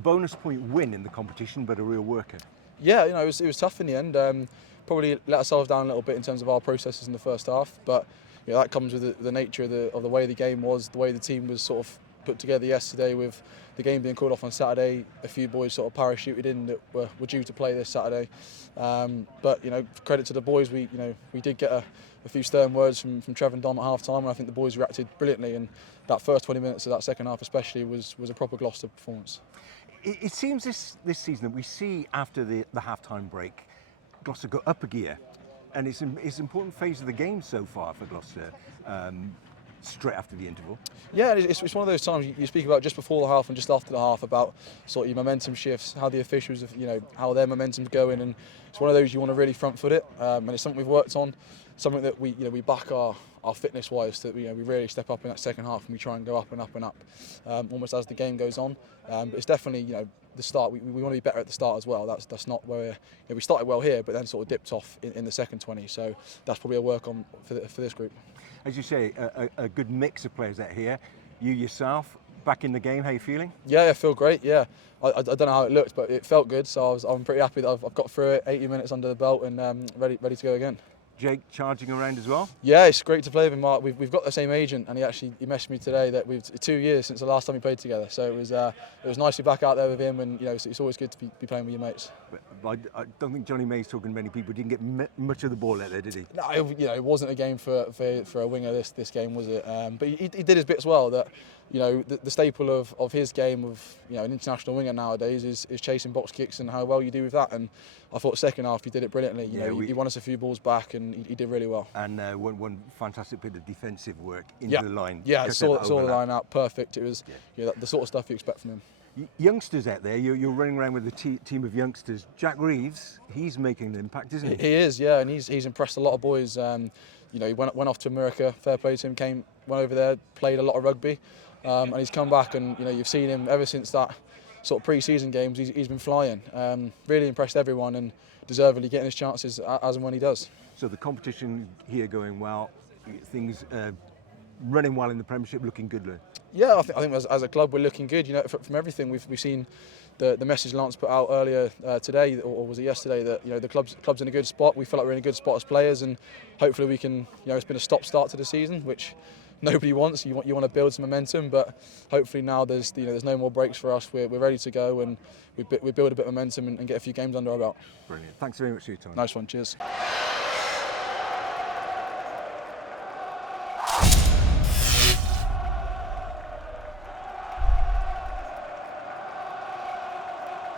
a bonus point win in the competition, but a real worker. Yeah, it was tough in the end. Probably let ourselves down a little bit in terms of our processes in the first half, but that comes with the nature of the way the game was, the way the team was sort of put together yesterday, with the game being called off on Saturday. A few boys sort of parachuted in that were due to play this Saturday. But credit to the boys, we did get a few stern words from Trevor and Dom at half time, and I think the boys reacted brilliantly. And that first 20 minutes of that second half especially was a proper Gloucester performance. It seems this season that we see after the half-time break, Gloucester go up a gear, and it's an important phase of the game so far for Gloucester, straight after the interval. Yeah, it's one of those times you speak about just before the half and just after the half, about sort of your momentum shifts, how the officials, how their momentum's going, and it's one of those you want to really front foot it, and it's something we've worked on, something that we back our fitness wise, that we really step up in that second half and we try and go up and up and up, almost as the game goes on. But it's definitely the start. We want to be better at the start as well. That's not where we started well here, but then sort of dipped off in the second 20. So that's probably a work on for this group. As you say, a good mix of players out here. You yourself back in the game. How are you feeling? Yeah, I feel great. Yeah, I don't know how it looked, but it felt good. So I'm pretty happy that I've got through it. 80 minutes under the belt and ready to go again. Jake charging around as well? Yeah, it's great to play with him, Mark. We've got the same agent, and he messaged me today that we've 2 years since the last time we played together. So it was nice to be back out there with him, and it's always good to be playing with your mates. But I don't think Johnny May's talking to many people. Didn't get much of the ball out there, did he? No, it wasn't a game for a winger. This game, was it? But he did his bits well. That the staple of his game, of an international winger nowadays, is chasing box kicks, and how well you do with that. And I thought second half he did it brilliantly. He won us a few balls back, and he did really well. And one fantastic bit of defensive work into the line. Yeah, saw the line out perfect. It was the sort of stuff you expect from him. Youngsters out there, you're running around with a team of youngsters. Jack Reeves, he's making an impact, isn't he? He is, yeah, and he's impressed a lot of boys. He went off to America, fair play to him, went over there, played a lot of rugby, and he's come back, and you've seen him ever since that sort of pre-season games. He's been flying. Really impressed everyone, and deservedly getting his chances as and when he does. So the competition here going well, things running well in the Premiership, looking good, Lou. Yeah, I think as a club we're looking good. From everything we've seen, the message Lance put out earlier today, or was it yesterday, that the club's in a good spot. We feel like we're in a good spot as players, and hopefully we can. It's been a stop-start to the season, which nobody wants. You want to build some momentum, but hopefully now there's no more breaks for us. We're ready to go, and we build a bit of momentum and get a few games under our belt. Brilliant. Thanks very much for your time. Nice one. Cheers.